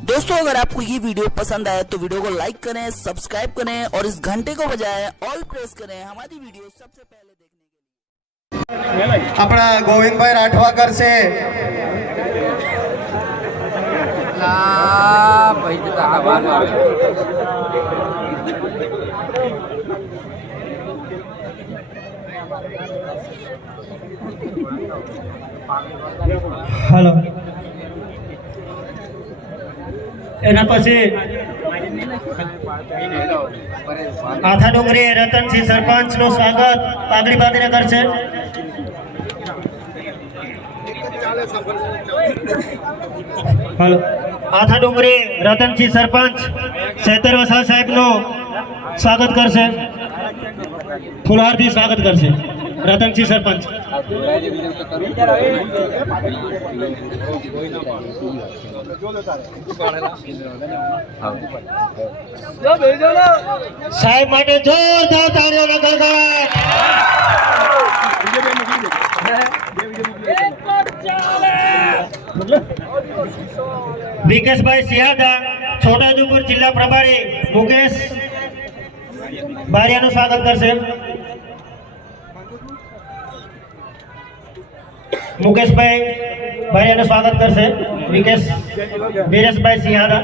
दोस्तों अगर आपको ये वीडियो पसंद आए तो वीडियो को लाइक करें, सब्सक्राइब करें और इस घंटे को बजाएं ऑल प्रेस करें हमारी वीडियो सबसे पहले देखने के लिए। अपना गोविंदभाई राठवाकर से हेलो एना पछी आथा डोंगरी रतनसिंह सरपंच નું સ્વાગત પાઘડી બાંધીને કરશે। हेलो आथा डोंगरी रतनसिंह सरपंच सेतर वसाल साहेब નું સ્વાગત કરશે, ફુલહારથી સ્વાગત કરશે રતનસિંહ સરપંચ। સાહેબ માટે જોરદાર તાળીઓના ગણગણાટ। વિકેશભાઈ સિયાદા છોટાઉદેપુર જિલ્લા પ્રભારી મુકેશ બારિયાનું સ્વાગત કરશે। मुकेश भाई भाई स्वागत कर से विकेश वीरेश भाई सिंहादा।